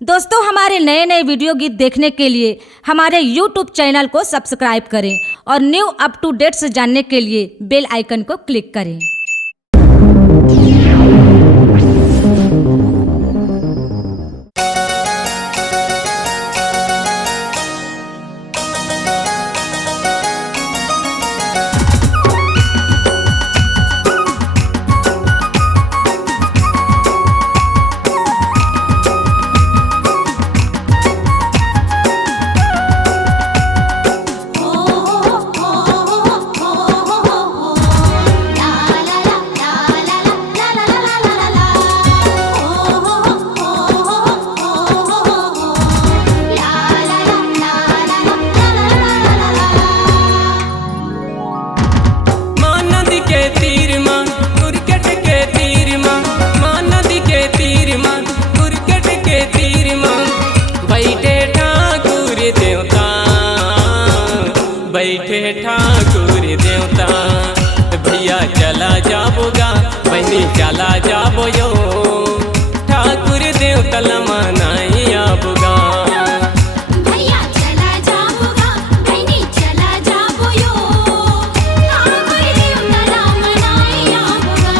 दोस्तों, हमारे नए नए वीडियो गीत देखने के लिए हमारे YouTube चैनल को सब्सक्राइब करें और न्यू अप टू डेट्स जानने के लिए बेल आइकन को क्लिक करें। बैठे ठाकुर देवता भैया चला जाबोगा बहनी चला जाबो यो ठाकुर देवता लमानाई आबोगा भैया चला जाबोगा बहनी चला जाबो यो ठाकुर देवता लमानाई आबोगा।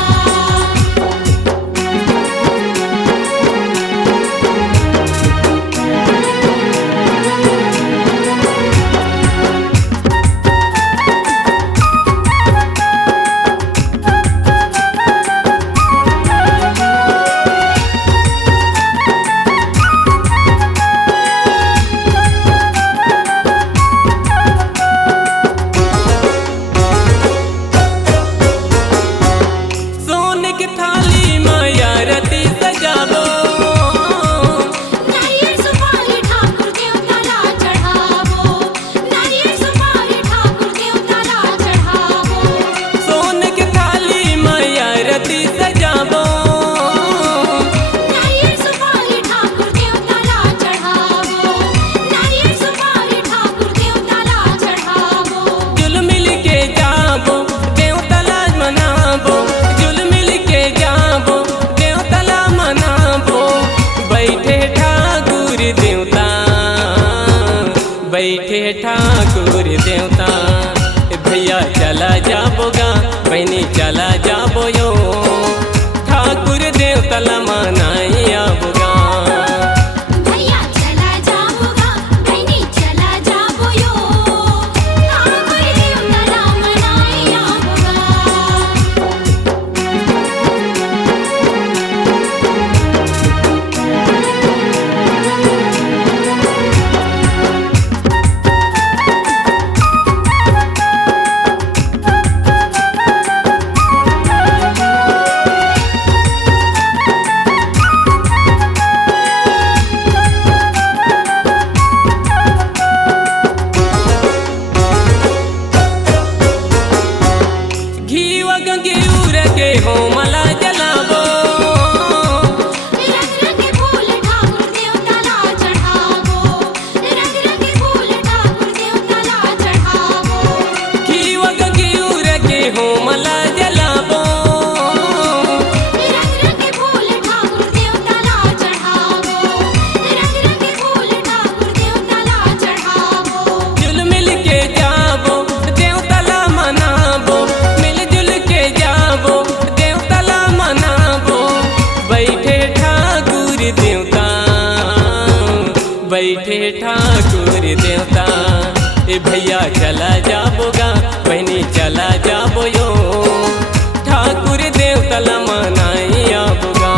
बैठे ठाकुर देवता भैया चला जाबोगा बहनी चला जाबो यो ठाकुर देवता लमानाई आबोगा। भैया चला जाबोगा बहनी चला जाबो यो ठाकुर देवता लमानाई आबोगा। हो मला जलाबो रंग रंग फूल ठाकुर देवता ला चढ़ावो रंग रंग फूल ठाकुर देवता ला चढ़ावो खीवग गिउर के हो मला जलाबो रंग रंग फूल ठाकुर देवता ला चढ़ावो रंग रंग फूल ठाकुर देवता ला चढ़ावो। जुल मिल के जाबो देवता ला मनाबो मिल जुल के जाबो बैठे ठाकुर देवता ए भैया चला जाबोगा बहनी चला जाबो यो ठाकुर देवता लमानाई आबोगा।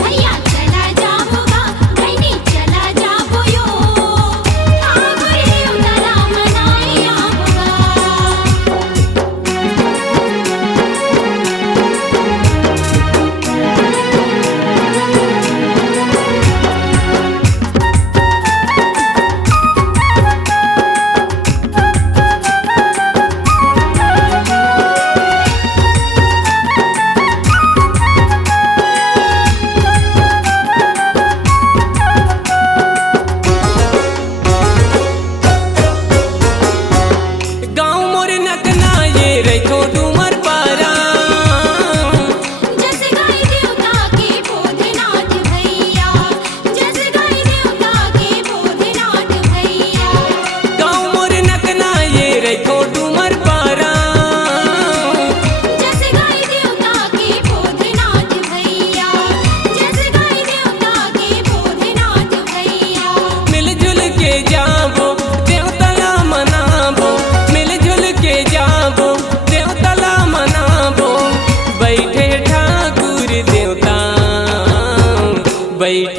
भैया चला जाबोगा बहनी चला जाबो यो ठाकुर देवता लमानाई आबोगा।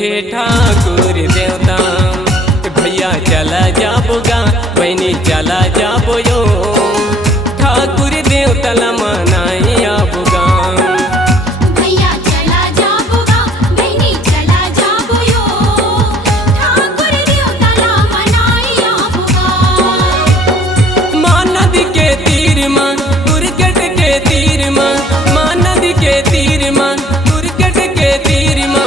बैठे ठाकुर देवता भैया चला जाबोगा बहनी चला जाबो यो ठाकुर देवता ला मनाई आबोगा भैया चला जाबोगा बहनी चला जाबो यो ठाकुर देवता ला मनाई आबोगा माँ नदी के तीर माँ दुर्गट के तीर माँ माँ नदी के तीर माँ दुर्गट के तीर माँ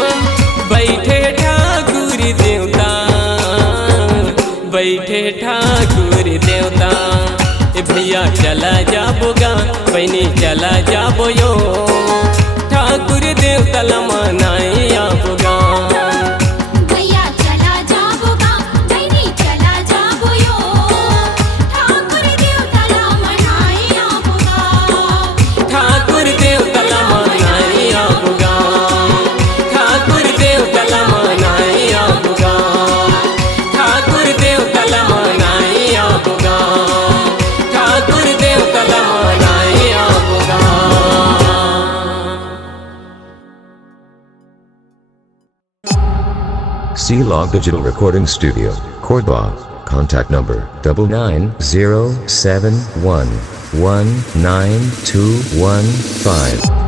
बैठे ठाकुर देवता बैठे ठाकुर देवता भैया चला जाबोगा बहनी चला जाबो यो ठाकुर देवता ला मनाई आबोगा भैया चला जाबोगा बहनी चला जाबो यो ठाकुर देवता ला मनाई आबोगा ठाकुर देवता ला मनाई आबोगा ठाकुर देवता ला मनाई आबोगा ठाकुर देवता ला मनाई आबोगा ठाकुर देवता ला मनाई आबोगा C-Log Digital Recording Studio, Cordoba. Contact number 9907119215.